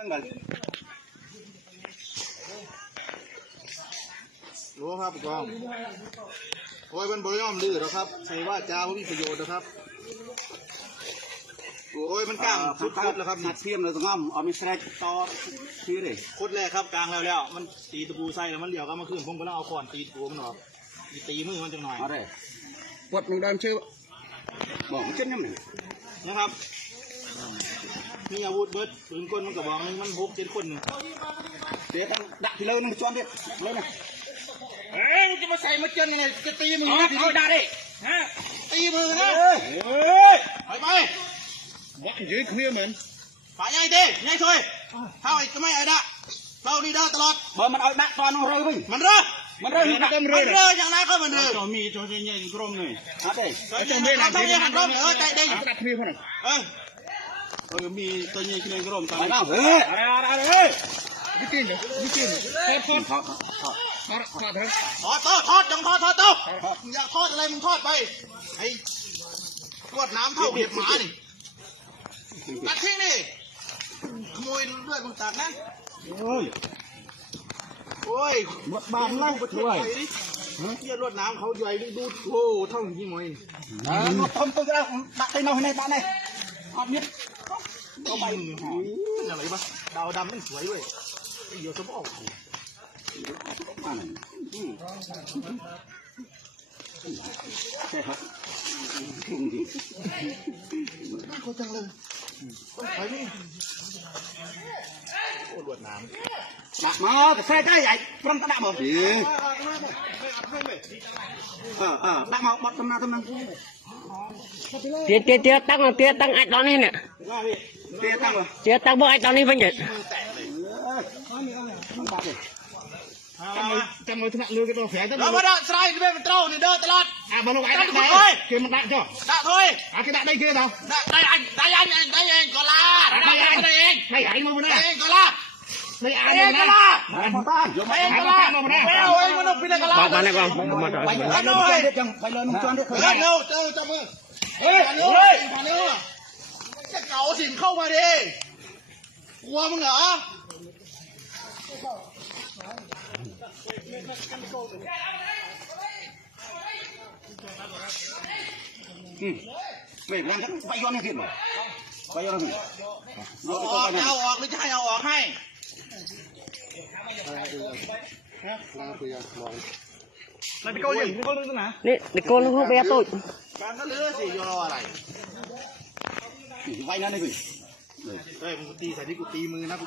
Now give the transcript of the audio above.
รู้ครับผู้กองโอ้ยมันบริยอมลือแล้วครับใส่ว่าจ้าว่ามีประโยชน์นะครับโอ้ยมันกลางสุดแล้วครับนัดเทียมเลยต้องอ้อมเอามีแทรกต่อทีเลยโคตรแรกครับกลางแล้วมันตีตะปูใส่แล้วมันเดี่ยวก็มาขึ้นผมก็ต้องเอาขวานตีตะปูมันออกตีมือมันจังหน่อยอะไรปวดมึงเดินชื่อบอกมันเช่นนั้นนะครับมีอาวุธเบิดปืนกลมันกระบอกนึงมัน6-7 คนเดี๋ยวต้องดักทีเลยนึงจวนดิเลยนะเฮ้ยจะมาใส่มาเจนยังไงจะตีมือเอาได้ดิฮะตีมือนะไปวัดยืดเคลียร์เหมือนฝ่ายใหญ่ดิใหญ่ช่วยเข้าไอ้ก็ไม่ไอ้ดะเราดีเด้อตลอดเบอร์มันเอาดักตอนเรือวิ่งมันเรืออย่างนั้นก็มันเรือจอมีจอใหญ่กรมเลยอะไรจอมีต้องยังหันกรมใจเด้งดักเคลียร์คนมีตัวใหญ่เคลียร์กรมตอนนี้อะไรวิกินเหรอวิกินทอดจังทอดอย่าทอดอะไรมึงทอดไปไอ้กวดน้ำเท่าเบียดหมานี่ตัดทิ้งนี่ขโมยเลือดมึงตัดนะโอ้ยบานเล่าไปด้วยเยี่ยรวดน้ำเขาใหญ่ดูโอ้เท่าจริงมั้ยมาทำตัวแล้วตักไปนอนในบ้านไหนอดนิดก็ไปอะไรบ้างดาวดำมันสวยเว้ยเดี๋ยวจะบอกใช่ครับเขาจังเลยไปนี่โอ้รวดน้ำดักมาแต่ใส่ได้ใหญ่พร้อมตะดักบ่ดีดักมาบดทำนาเตี้ยตั้งไอ้ตอนนี้เนี่ยเตี้ยตั้งบ่ไอ้ตอนนี้เพิ่งจะจำเลยถนัดเลยก็ต้องแฝงแล้วมาด่าใส่ที่เป็นเต้านี่เดินตลอดมาลงไอ้ดักไหนคือมันดักจ้ะด่าถอยคือดักได้คือเนาะได้เองก็ลาได้เองไม่ใหญ่มาบ่ได้เองก็ลาไม่อ่านเลยนะมาต้านเองก็ลาเอาเองมันต้องเป็นก็ลาบอกมาเลยก่อนไปเลยจังไปเลยมึงจวนดิเร็วเจ้ามือเฮ้ยจะเก่าสินเข้ามาดิกลัวมึงเหรอไม่แรงจังไปย้อนให้ขึ้นมาไปย้อนให้ขึ้นเอาออกหรือจะให้เอาออกให้นี่ตะโกนลูกเบียร์ตุ้ยการก็เลือสิยออะไรไว้นั่นเลยเฮ้ยมึงตีใส่ที่กูตีมือนะ